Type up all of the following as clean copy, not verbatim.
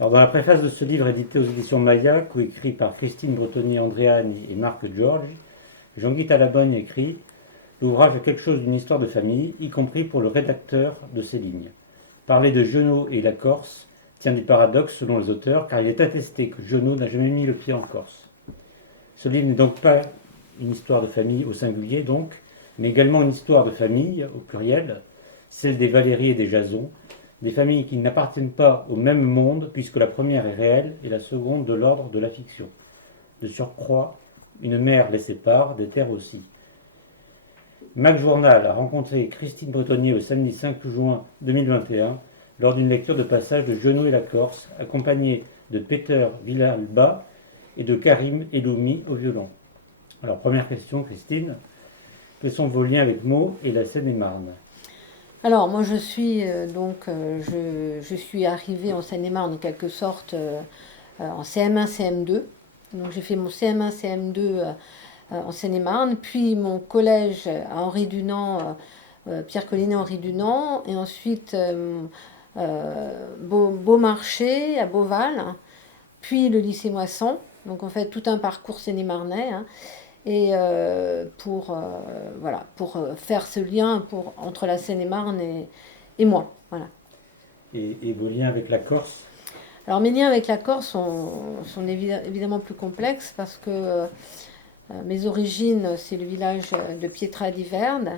Alors, dans la préface de ce livre édité aux éditions Maya, coécrit par Christine Bretonnier-Andréani et Marc Georges, Jean-Guy Talabogne écrit: l'ouvrage a quelque chose d'une histoire de famille, y compris pour le rédacteur de ces lignes. Parler de Giono et la Corse tient du paradoxe selon les auteurs, car il est attesté que Giono n'a jamais mis le pied en Corse. Ce livre n'est donc pas une histoire de famille au singulier, donc, mais également une histoire de famille au pluriel, celle des Valérie et des Jason, des familles qui n'appartiennent pas au même monde, puisque la première est réelle et la seconde de l'ordre de la fiction. De surcroît, une mer les sépare, des terres aussi. Mac Journal a rencontré Christine Bretonnier le samedi 5 juin 2021 lors d'une lecture de passage de Giono et la Corse, accompagnée de Peter Villalba et de Karim Eloumi au violon. Alors, première question, Christine. Quels sont vos liens avec Meaux et la Seine-et-Marne? Alors, moi, je suis arrivée en Seine-et-Marne en quelque sorte en CM1, CM2. Donc, j'ai fait mon CM1, CM2 en Seine-et-Marne, puis mon collège à Henri Dunant, Pierre Collinet, Henri Dunant, et ensuite Beaumarchais à Beauval, puis le lycée Moisson. Donc, en fait, tout un parcours sénémarnais, hein. Et voilà, pour faire ce lien entre la Seine-et-Marne et moi. Voilà. Et vos liens avec la Corse? Alors mes liens avec la Corse sont évidemment plus complexes parce que mes origines, c'est le village de Pietra di Verde.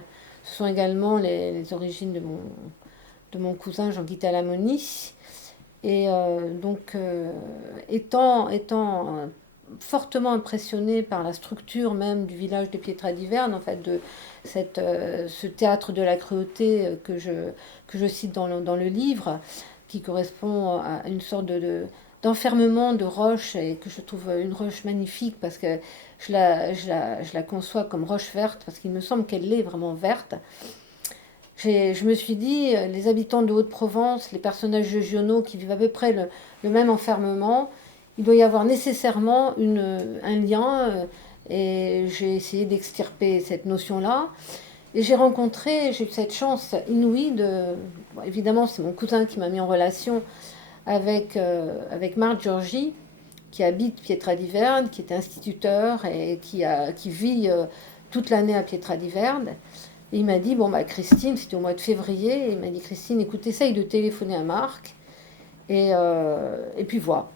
Ce sont également les origines de mon cousin Jean-Guy Talamoni. Et étant fortement impressionnée par la structure même du village de Pietra di Verne, en fait, de ce théâtre de la cruauté que je cite dans le livre, qui correspond à une sorte d'enfermement de roche et que je trouve une roche magnifique parce que je la conçois comme roche verte parce qu'il me semble qu'elle est vraiment verte. Je me suis dit, les habitants de Haute-Provence, les personnages de Giono qui vivent à peu près le même enfermement, il doit y avoir nécessairement un lien. Et j'ai essayé d'extirper cette notion-là. Et j'ai eu cette chance inouïe de. Bon, évidemment, c'est mon cousin qui m'a mis en relation avec Marc Georgi, qui habite Pietra di Verne, qui est instituteur et qui vit toute l'année à Pietra di Verne. Et il m'a dit, bon, bah, Christine, c'était au mois de février, et il m'a dit, Christine, écoute, essaye de téléphoner à Marc, et puis voilà.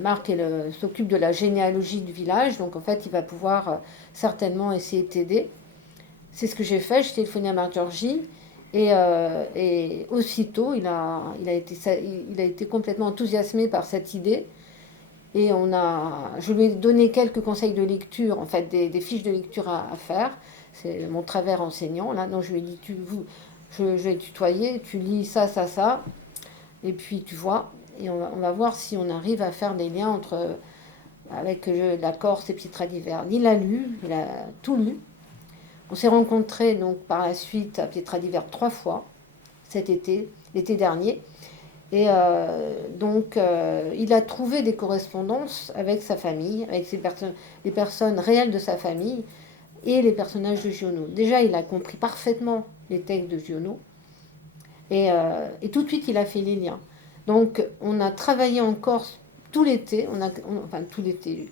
Marc s'occupe de la généalogie du village, donc en fait, il va pouvoir certainement essayer de t'aider. C'est ce que j'ai fait, j'ai téléphoné à Marc Georgi, et aussitôt, il a été complètement enthousiasmé par cette idée. Je lui ai donné quelques conseils de lecture, en fait, des fiches de lecture à faire. C'est mon travers enseignant, là. Donc, je lui ai dit, je vais tutoyer, tu lis ça, ça, ça, et puis tu vois. Et on va voir si on arrive à faire des liens avec la Corse et Pietra di Verne. Il a lu, il a tout lu. On s'est rencontrés donc par la suite à Pietra di Verne 3 fois cet été, l'été dernier. Et il a trouvé des correspondances avec sa famille, avec les personnes réelles de sa famille et les personnages de Giono. Déjà, il a compris parfaitement les textes de Giono et tout de suite, il a fait les liens. Donc, on a travaillé en Corse tout l'été, enfin tout l'été.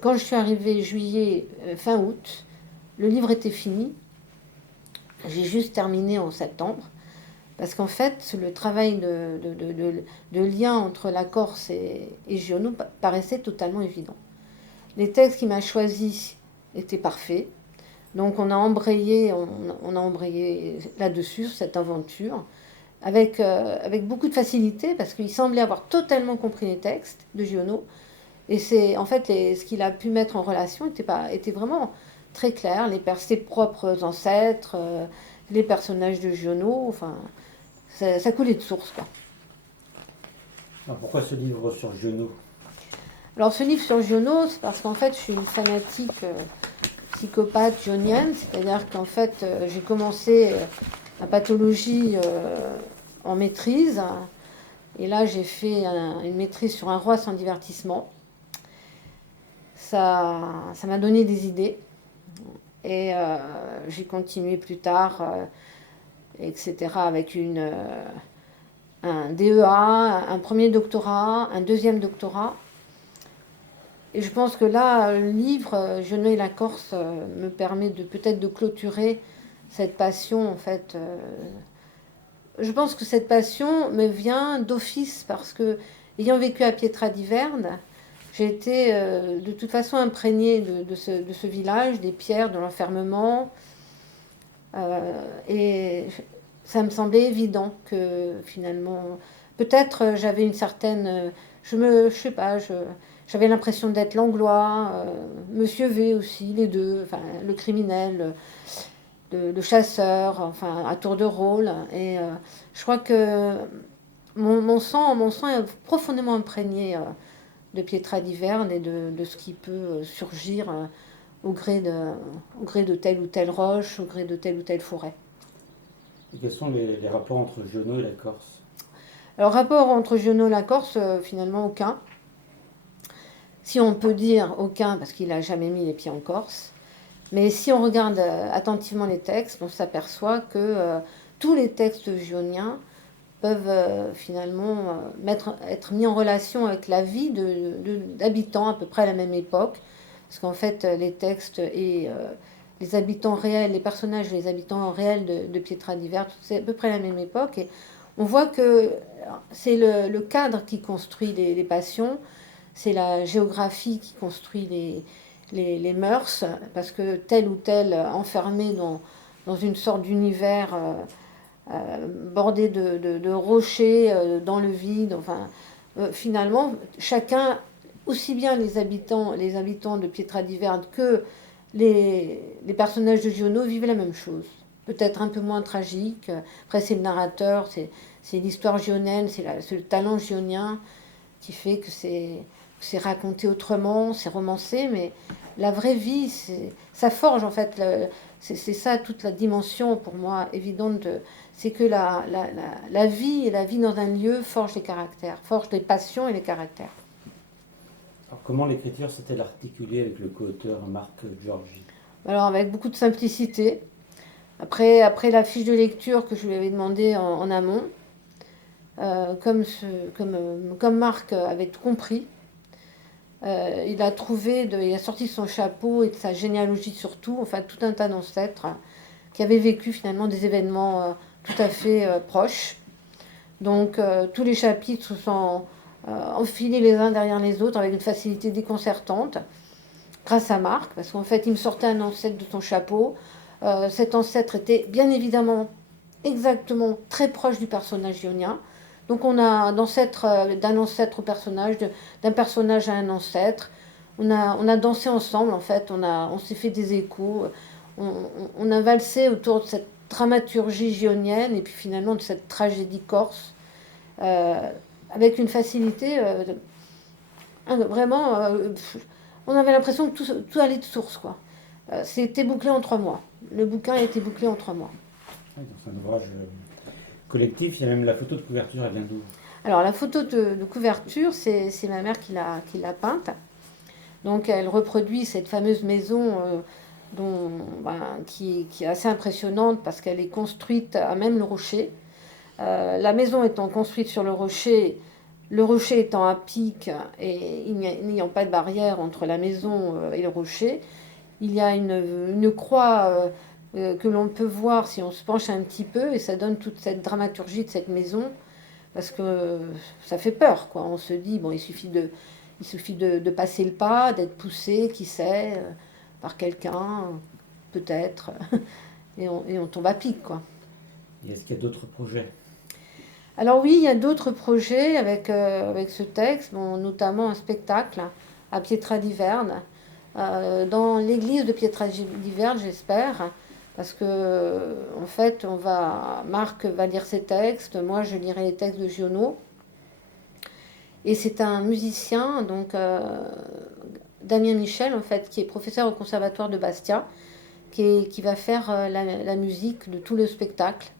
Quand je suis arrivée juillet, fin août, le livre était fini. J'ai juste terminé en septembre. Parce qu'en fait, le travail de lien entre la Corse et Giono paraissait totalement évident. Les textes qu'il m'a choisis étaient parfaits. Donc on a embrayé là-dessus, cette aventure, avec beaucoup de facilité, parce qu'il semblait avoir totalement compris les textes de Giono. Et c'est en fait ce qu'il a pu mettre en relation était vraiment très clair. Ses propres ancêtres, les personnages de Giono, enfin, ça coulait de source, quoi. Alors, pourquoi ce livre sur Giono? Alors ce livre sur Giono, c'est parce qu'en fait je suis une fanatique psychopathe gionienne, c'est-à-dire qu'en fait j'ai commencé la pathologie en maîtrise, et là j'ai fait une maîtrise sur un roi sans divertissement. Ça m'a donné des idées, et j'ai continué plus tard, etc., avec DEA, un premier doctorat, un deuxième doctorat. Et je pense que là, le livre Giono et la Corse me permet peut-être de clôturer cette passion en fait. Je pense que cette passion me vient d'office parce que, ayant vécu à Pietradiverne, j'ai été de toute façon imprégnée de ce village, des pierres, de l'enfermement. Et ça me semblait évident que finalement, peut-être j'avais une certaine. Je sais pas, j'avais l'impression d'être Langlois, Monsieur V aussi, les deux, enfin, le criminel, le chasseur, enfin, à tour de rôle. Et je crois que mon sang est profondément imprégné de Pietradiverne et de ce qui peut surgir au gré de telle ou telle roche, au gré de telle ou telle forêt. Et quels sont les rapports entre Giono et la Corse? Alors, rapport entre Giono et la Corse, finalement aucun. Si on peut dire aucun, parce qu'il n'a jamais mis les pieds en Corse. Mais si on regarde attentivement les textes, on s'aperçoit que tous les textes gioniens peuvent finalement être mis en relation avec la vie d'habitants à peu près à la même époque. Parce qu'en fait, les textes et les habitants réels, les personnages et les habitants réels de Pietradiverne, c'est à peu près la même époque. Et on voit que c'est le cadre qui construit les passions, c'est la géographie qui construit les mœurs, parce que tel ou tel enfermé dans une sorte d'univers bordé de rochers, dans le vide, enfin, finalement, chacun, aussi bien les habitants de Pietradiverne que les personnages de Giono vivent la même chose. Peut-être un peu moins tragique. Après, c'est le narrateur, c'est l'histoire gionienne, c'est le talent gionien qui fait que c'est raconté autrement, c'est romancé, mais la vraie vie, ça forge en fait. C'est ça toute la dimension pour moi évidente. C'est que la vie et la vie dans un lieu forge les caractères, forge les passions et les caractères. Alors, comment l'écriture s'est-elle articulée avec le co-auteur Marc Giorgi? Alors avec beaucoup de simplicité. Après la fiche de lecture que je lui avais demandé en amont, comme Marc avait tout compris, il a sorti son chapeau et de sa généalogie surtout, enfin tout un tas d'ancêtres qui avaient vécu finalement des événements tout à fait proches. Donc tous les chapitres se sont enfilés les uns derrière les autres avec une facilité déconcertante, grâce à Marc, parce qu'en fait il me sortait un ancêtre de son chapeau. Cet ancêtre était bien évidemment exactement très proche du personnage ionien. Donc on a d'un ancêtre au personnage, d'un personnage à un ancêtre. On a dansé ensemble en fait, on s'est fait des échos, on a valsé autour de cette dramaturgie gionienne et puis finalement de cette tragédie corse, avec une facilité vraiment, on avait l'impression que tout allait de source quoi. C'était bouclé en 3 mois. Le bouquin a été bouclé en 3 mois. Oui, c'est un ouvrage collectif, il y a même la photo de couverture, elle vient d'où? Alors la photo de couverture, c'est ma mère qui l'a peinte. Donc elle reproduit cette fameuse maison qui est assez impressionnante parce qu'elle est construite à même le rocher. La maison étant construite sur le rocher étant à pic et n'ayant pas de barrière entre la maison et le rocher, il y a une croix que l'on peut voir si on se penche un petit peu et ça donne toute cette dramaturgie de cette maison parce que ça fait peur quoi. On se dit bon il suffit de passer le pas, d'être poussé, qui sait, par quelqu'un peut-être et on tombe à pic quoi. Et est-ce qu'il y a d'autres projets? Alors oui, il y a d'autres projets avec ce texte, bon, notamment un spectacle à Pietradiverne, dans l'église de Pietradiverne, j'espère, parce que en fait, Marc va lire ses textes, moi je lirai les textes de Giono, et c'est un musicien, donc Damien Michel en fait, qui est professeur au conservatoire de Bastia, qui va faire la musique de tout le spectacle.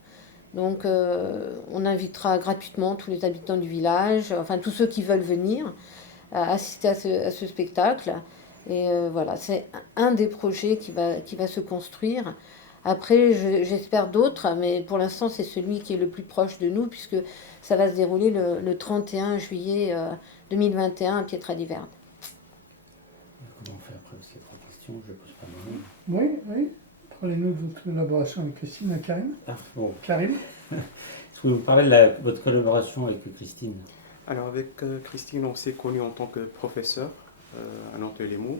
Donc on invitera gratuitement tous les habitants du village, enfin tous ceux qui veulent venir assister à ce spectacle. Et voilà, c'est un des projets qui va se construire Après, j'espère d'autres, mais pour l'instant, c'est celui qui est le plus proche de nous, puisque ça va se dérouler le 31 juillet 2021 à Pietraliverne. Comment on fait après? Parce qu'il y a 3 questions, je pose pas Oui, oui. Parlez-nous de votre collaboration avec Christine et Karim. bon. Karim. Est-ce que vous parlez de votre collaboration avec Christine? Alors avec Christine, on s'est connus en tant que professeur à Nantes-les-Maux.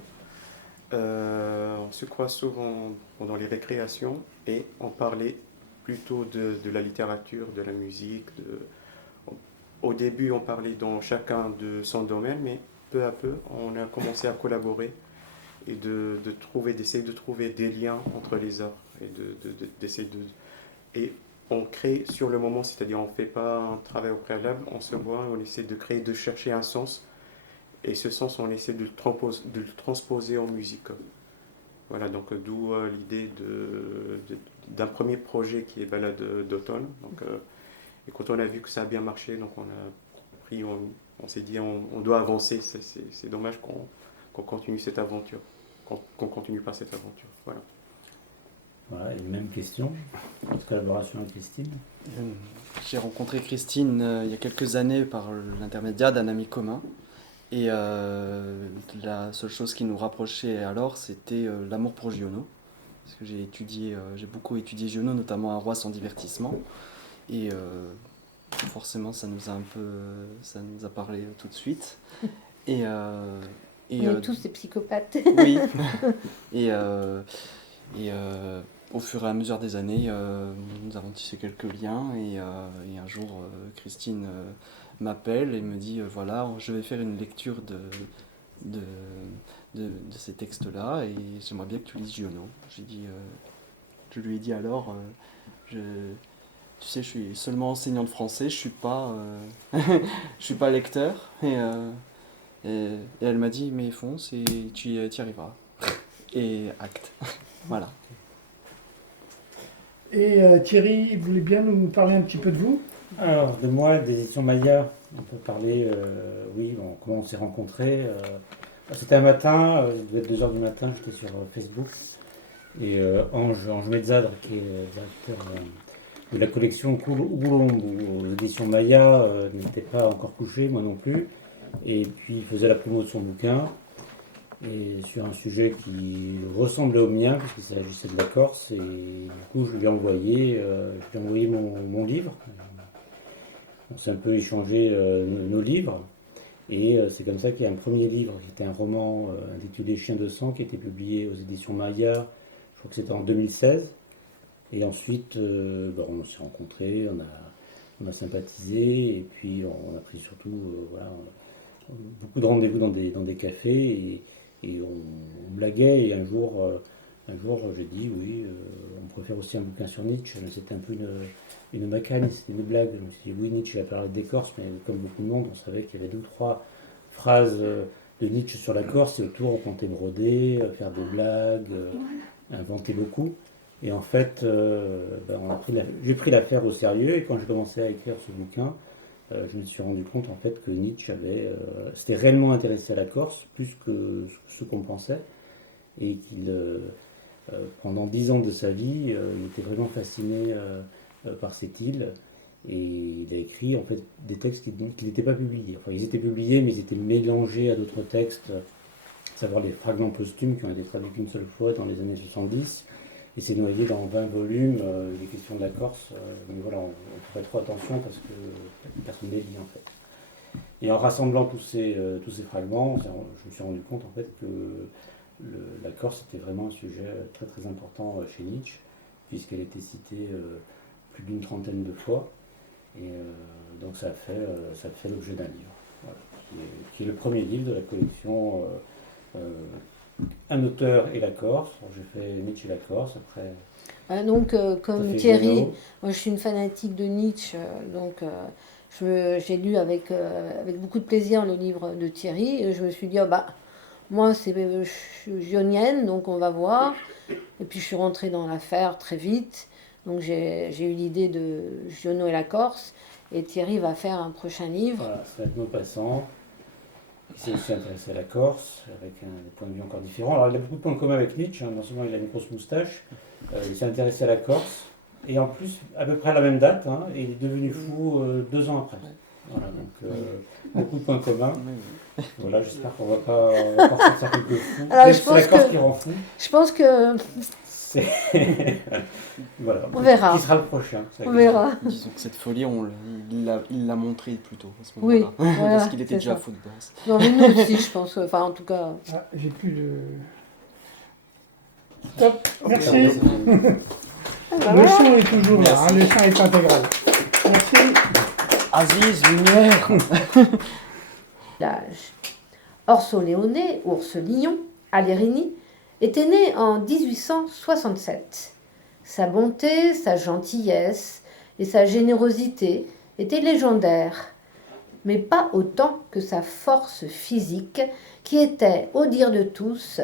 On se croise souvent pendant les récréations et on parlait plutôt de la littérature, de la musique. Au début, on parlait dans chacun de son domaine, mais peu à peu, on a commencé à collaborer et d'essayer de trouver des liens entre les arts et d'essayer de... Et on crée sur le moment, c'est-à-dire on ne fait pas un travail au préalable, on se voit, on essaie de créer, de chercher un sens, et ce sens, on essaie de le transposer en musique. Voilà, donc d'où l'idée d'un premier projet qui est Balade d'automne. Donc, et quand on a vu que ça a bien marché, donc on s'est dit on doit avancer, c'est dommage qu'on continue cette aventure, qu'on continue pas cette aventure. Voilà. Voilà, une même question. Votre collaboration avec Christine? J'ai rencontré Christine il y a quelques années par l'intermédiaire d'un ami commun. Et la seule chose qui nous rapprochait alors, c'était l'amour pour Giono. Parce que j'ai beaucoup étudié Giono, notamment à Roi sans divertissement. Et forcément, ça nous a parlé tout de suite. Et, On est tous des psychopathes. oui. Et au fur et à mesure des années, nous avons tissé quelques liens. Et un jour, Christine m'appelle et me dit voilà, je vais faire une lecture de ces textes-là et j'aimerais bien que tu lises Giono. Je lui ai dit alors, tu sais, je suis seulement enseignant de français, je suis pas lecteur. Et elle m'a dit mais fonce et tu y arriveras. Et acte. Voilà. Et Thierry, vous voulez bien nous parler un petit peu de vous? Alors, de moi, des éditions Maya, on peut parler, oui, comment on s'est rencontrés. C'était un matin, il devait être 2h du matin, j'étais sur Facebook. Et Ange Mezzadre, qui est directeur de la collection Oulombe, aux éditions Maya, n'était pas encore couché, moi non plus. Et puis il faisait la promo de son bouquin, et sur un sujet qui ressemblait au mien, puisqu'il s'agissait de la Corse. Et du coup, je lui ai envoyé mon livre. On s'est un peu échangé nos livres, et c'est comme ça qu'il y a un premier livre qui était un roman intitulé Chien de sang, qui a été publié aux éditions Maya, je crois que c'était en 2016. Et ensuite, on s'est rencontrés, on a sympathisé, et puis on a pris surtout beaucoup de rendez-vous dans des cafés, et on blaguait. Et un jour j'ai dit oui, on pourrait faire aussi un bouquin sur Nietzsche, mais c'était un peu une macagne, c'était une blague. Je me suis dit oui, Nietzsche, il a parlé des Corses, mais comme beaucoup de monde, on savait qu'il y avait 2 ou 3 phrases de Nietzsche sur la Corse, et autour on comptait broder, faire des blagues, inventer beaucoup. Et en fait, j'ai pris l'affaire au sérieux, et quand j'ai commencé à écrire ce bouquin, je me suis rendu compte en fait que Nietzsche s'était réellement intéressé à la Corse, plus que ce qu'on pensait, et qu'il, pendant 10 ans de sa vie, il était vraiment fasciné par cette île, et il a écrit en fait des textes qui n'étaient pas publiés. Enfin, ils étaient publiés, mais ils étaient mélangés à d'autres textes, à savoir les fragments posthumes qui ont été traduits qu'une seule fois dans les années 70. Et c'est noyé dans 20 volumes, les questions de la Corse. Mais voilà, on ferait trop attention parce que personne ne les lit en fait. Et en rassemblant tous ces fragments, je me suis rendu compte en fait que la Corse était vraiment un sujet très très important chez Nietzsche, puisqu'elle était citée plus d'une 30aine de fois. Et donc ça a fait l'objet d'un livre, voilà, qui est le premier livre de la collection Un auteur et la Corse. J'ai fait Nietzsche et la Corse, après... Donc, comme Thierry, moi je suis une fanatique de Nietzsche, donc j'ai lu avec beaucoup de plaisir le livre de Thierry, et je me suis dit, moi je suis gionienne, donc on va voir. Et puis je suis rentrée dans l'affaire très vite, donc j'ai eu l'idée de Giono et la Corse, et Thierry va faire un prochain livre. Voilà, ça va être Maupassant. Il s'est aussi intéressé à la Corse, avec des points de vue encore différents. Alors il a beaucoup de points communs avec Nietzsche, non seulement il a une grosse moustache, il s'est intéressé à la Corse, et en plus, à peu près à la même date, et il est devenu fou 2 ans après. Voilà, donc beaucoup de points communs. Voilà, j'espère qu'on va pas sortir quelques fous. Alors, C'est la Corse qui rend fou. Je pense que C'est... voilà. On verra. Qui sera le prochain? on verra. Disons que cette folie, il l'a montré plutôt à ce Oui, moment-là. voilà, Parce qu'il était c'est déjà ça. fou de base. Non, mais nous aussi, je pense. Enfin, en tout cas. Ah, j'ai plus de. Stop, merci. Ah, Le son est toujours là, Merci. le son est intégral. Merci. Aziz, lumière. Village. Orsoleone, ours lion, à Lérigny, était né en 1867. Sa bonté, sa gentillesse et sa générosité étaient légendaires, mais pas autant que sa force physique, qui était, au dire de tous,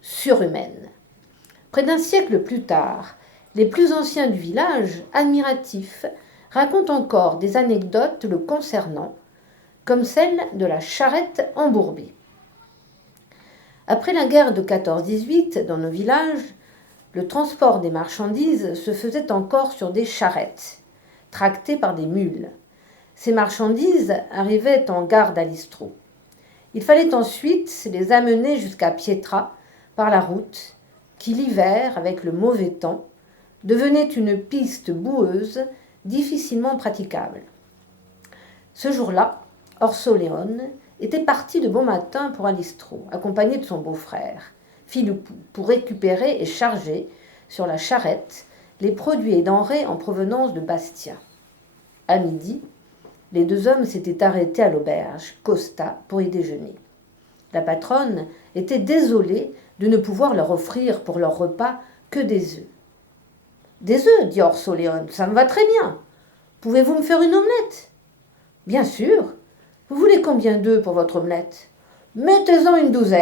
surhumaine. Près d'un siècle plus tard, les plus anciens du village, admiratifs, racontent encore des anecdotes le concernant, comme celle de la charrette embourbée. Après la guerre de 14-18, dans nos villages, le transport des marchandises se faisait encore sur des charrettes, tractées par des mules. Ces marchandises arrivaient en gare d'Alistro. Il fallait ensuite les amener jusqu'à Pietra par la route, qui l'hiver, avec le mauvais temps, devenait une piste boueuse difficilement praticable. Ce jour-là, Orsoleone était parti de bon matin pour Alistro, accompagné de son beau-frère, Philippou, pour récupérer et charger sur la charrette les produits et denrées en provenance de Bastia. À midi, les 2 hommes s'étaient arrêtés à l'auberge Costa pour y déjeuner. La patronne était désolée de ne pouvoir leur offrir pour leur repas que des œufs. « Des œufs, dit Orsoleone, ça me va très bien. Pouvez-vous me faire une omelette ?»« Bien sûr. Vous voulez combien d'œufs pour votre omelette ?»« Mettez-en une 12.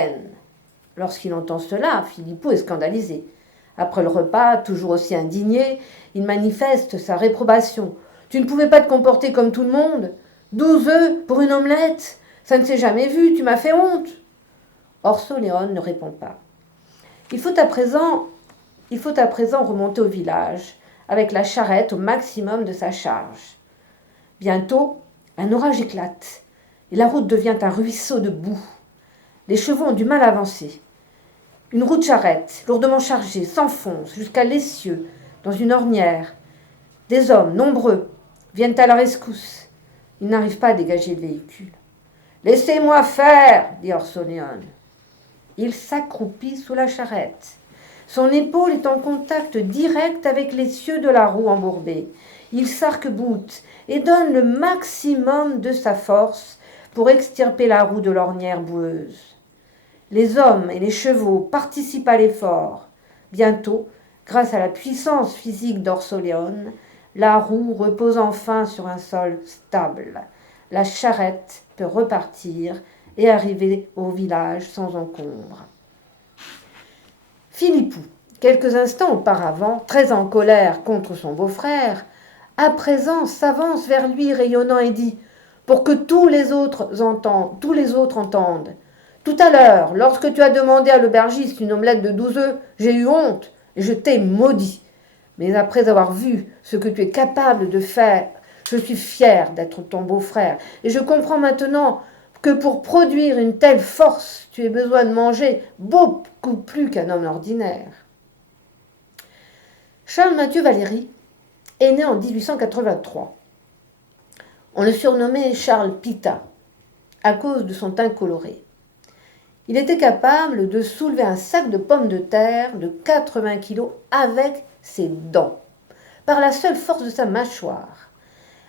Lorsqu'il entend cela, Philippot est scandalisé. Après le repas, toujours aussi indigné, il manifeste sa réprobation. « Tu ne pouvais pas te comporter comme tout le monde ? 12 œufs pour une omelette ? Ça ne s'est jamais vu, tu m'as fait honte !» Orsoleone ne répond pas. Il faut à présent remonter au village, avec la charrette au maximum de sa charge. Bientôt, un orage éclate, et la route devient un ruisseau de boue. Les chevaux ont du mal à avancer. Une roue de charrette, lourdement chargée, s'enfonce jusqu'à l'essieu, dans une ornière. Des hommes, nombreux, viennent à la rescousse. Ils n'arrivent pas à dégager le véhicule. « Laissez-moi faire !» dit Orsoleone. Il s'accroupit sous la charrette. Son épaule est en contact direct avec l'essieu de la roue embourbée. Il s'arc-boute et donne le maximum de sa force pour extirper la roue de l'ornière boueuse. Les hommes et les chevaux participent à l'effort. Bientôt, grâce à la puissance physique d'Orsoleone, la roue repose enfin sur un sol stable. La charrette peut repartir et arriver au village sans encombre. Philippou, quelques instants auparavant, très en colère contre son beau-frère, à présent s'avance vers lui rayonnant et dit « Pour que tous les autres entendent. Tout à l'heure, lorsque tu as demandé à l'aubergiste une omelette de 12 œufs, j'ai eu honte et je t'ai maudit. Mais après avoir vu ce que tu es capable de faire, je suis fier d'être ton beau-frère et je comprends maintenant que pour produire une telle force, tu aies besoin de manger beaucoup plus qu'un homme ordinaire. » Charles Mathieu Valéry est né en 1883. On le surnommait Charles Pita à cause de son teint coloré. Il était capable de soulever un sac de pommes de terre de 80 kilos avec ses dents, par la seule force de sa mâchoire.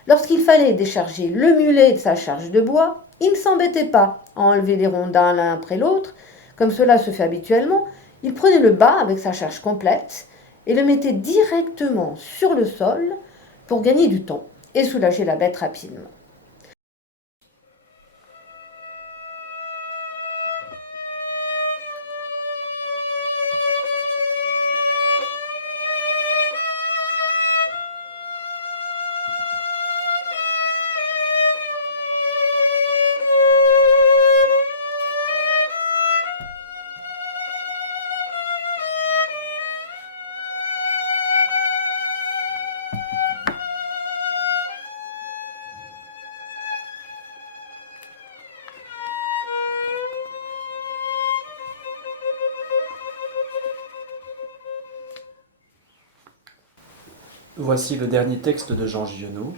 Lorsqu'il fallait décharger le mulet de sa charge de bois, il ne s'embêtait pas à enlever les rondins l'un après l'autre, comme cela se fait habituellement. Il prenait le bas avec sa charge complète et le mettait directement sur le sol pour gagner du temps et soulager la bête rapidement. Voici le dernier texte de Jean Giono,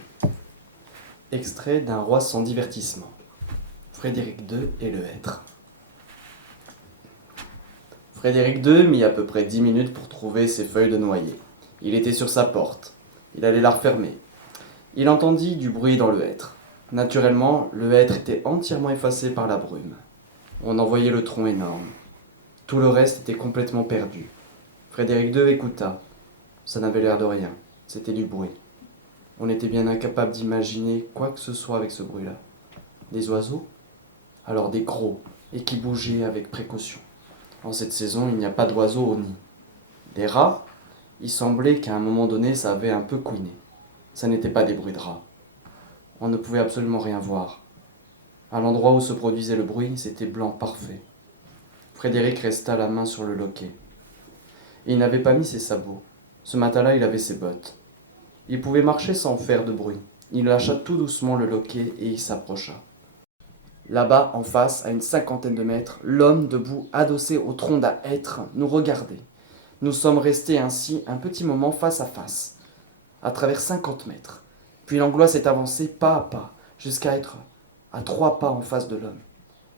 extrait d'un roi sans divertissement. Frédéric II et le hêtre. Frédéric II mit à peu près 10 minutes pour trouver ses feuilles de noyer. Il était sur sa porte. Il allait la refermer. Il entendit du bruit dans le hêtre. Naturellement, le hêtre était entièrement effacé par la brume. On en voyait le tronc énorme. Tout le reste était complètement perdu. Frédéric II écouta. Ça n'avait l'air de rien. C'était du bruit. On était bien incapable d'imaginer quoi que ce soit avec ce bruit-là. Des oiseaux? Alors des gros, et qui bougeaient avec précaution. En cette saison, il n'y a pas d'oiseaux au nid. Des rats? Il semblait qu'à un moment donné, ça avait un peu couiné. Ça n'était pas des bruits de rats. On ne pouvait absolument rien voir. À l'endroit où se produisait le bruit, c'était blanc parfait. Frédéric resta la main sur le loquet. Il n'avait pas mis ses sabots. Ce matin-là, il avait ses bottes. Il pouvait marcher sans faire de bruit. Il lâcha tout doucement le loquet et il s'approcha. Là-bas, en face, à une 50aine de mètres, l'homme, debout, adossé au tronc d'un hêtre, nous regardait. Nous sommes restés ainsi un petit moment face à face, à travers 50 mètres. Puis Langlois s'est avancé pas à pas, jusqu'à être à 3 pas en face de l'homme.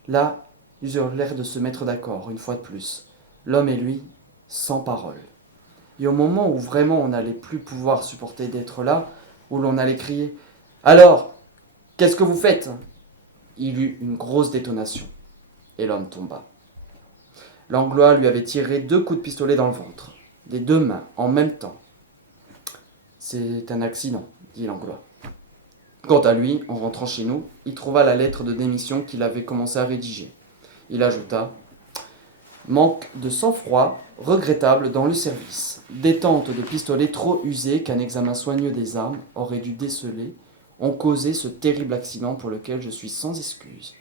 Là, ils eurent l'air de se mettre d'accord, une fois de plus. L'homme et lui, sans parole. Et au moment où vraiment on n'allait plus pouvoir supporter d'être là, où l'on allait crier « Alors, qu'est-ce que vous faites ?» Il eut une grosse détonation, et l'homme tomba. Langlois lui avait tiré 2 coups de pistolet dans le ventre, des 2 mains, en même temps. « C'est un accident, » dit Langlois. Quant à lui, en rentrant chez nous, il trouva la lettre de démission qu'il avait commencé à rédiger. Il ajouta « Manque de sang-froid regrettable dans le service. Détente de pistolets trop usés qu'un examen soigneux des armes aurait dû déceler ont causé ce terrible accident pour lequel je suis sans excuse. »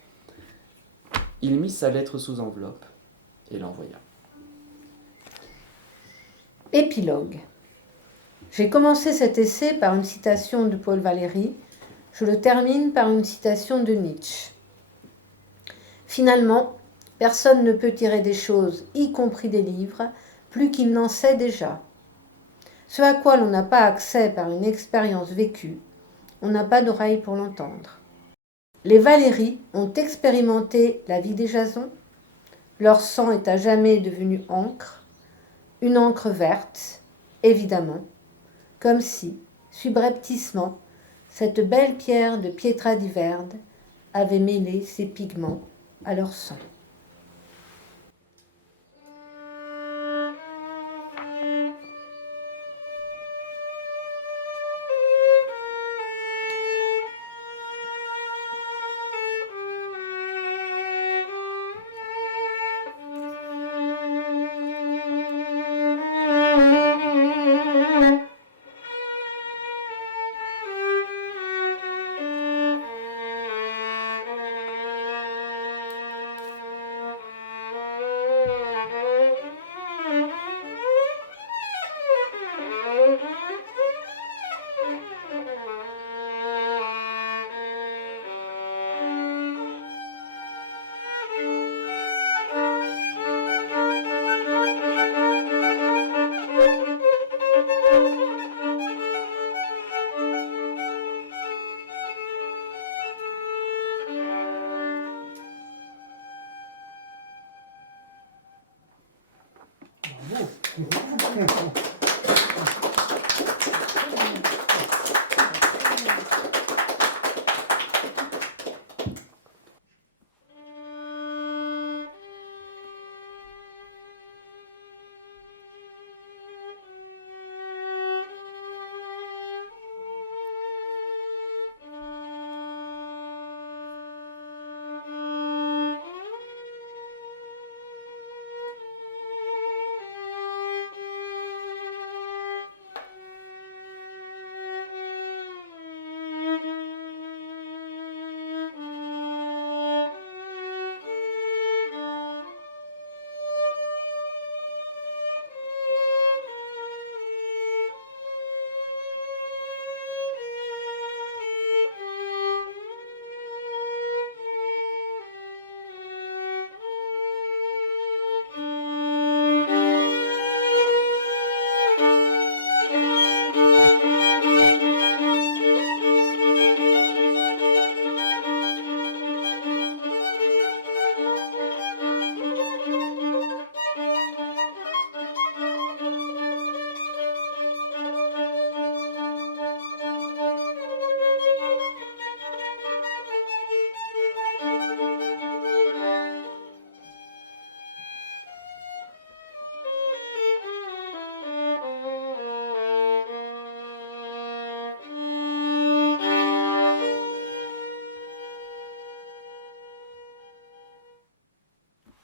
Il mit sa lettre sous enveloppe et l'envoya. Épilogue. J'ai commencé cet essai par une citation de Paul Valéry. Je le termine par une citation de Nietzsche. Finalement, personne ne peut tirer des choses, y compris des livres, plus qu'il n'en sait déjà. Ce à quoi l'on n'a pas accès par une expérience vécue, on n'a pas d'oreille pour l'entendre. Les Valéry ont expérimenté la vie des Jasons. Leur sang est à jamais devenu encre, une encre verte, évidemment, comme si, subrepticement, cette belle pierre de Pietra di Verde avait mêlé ses pigments à leur sang.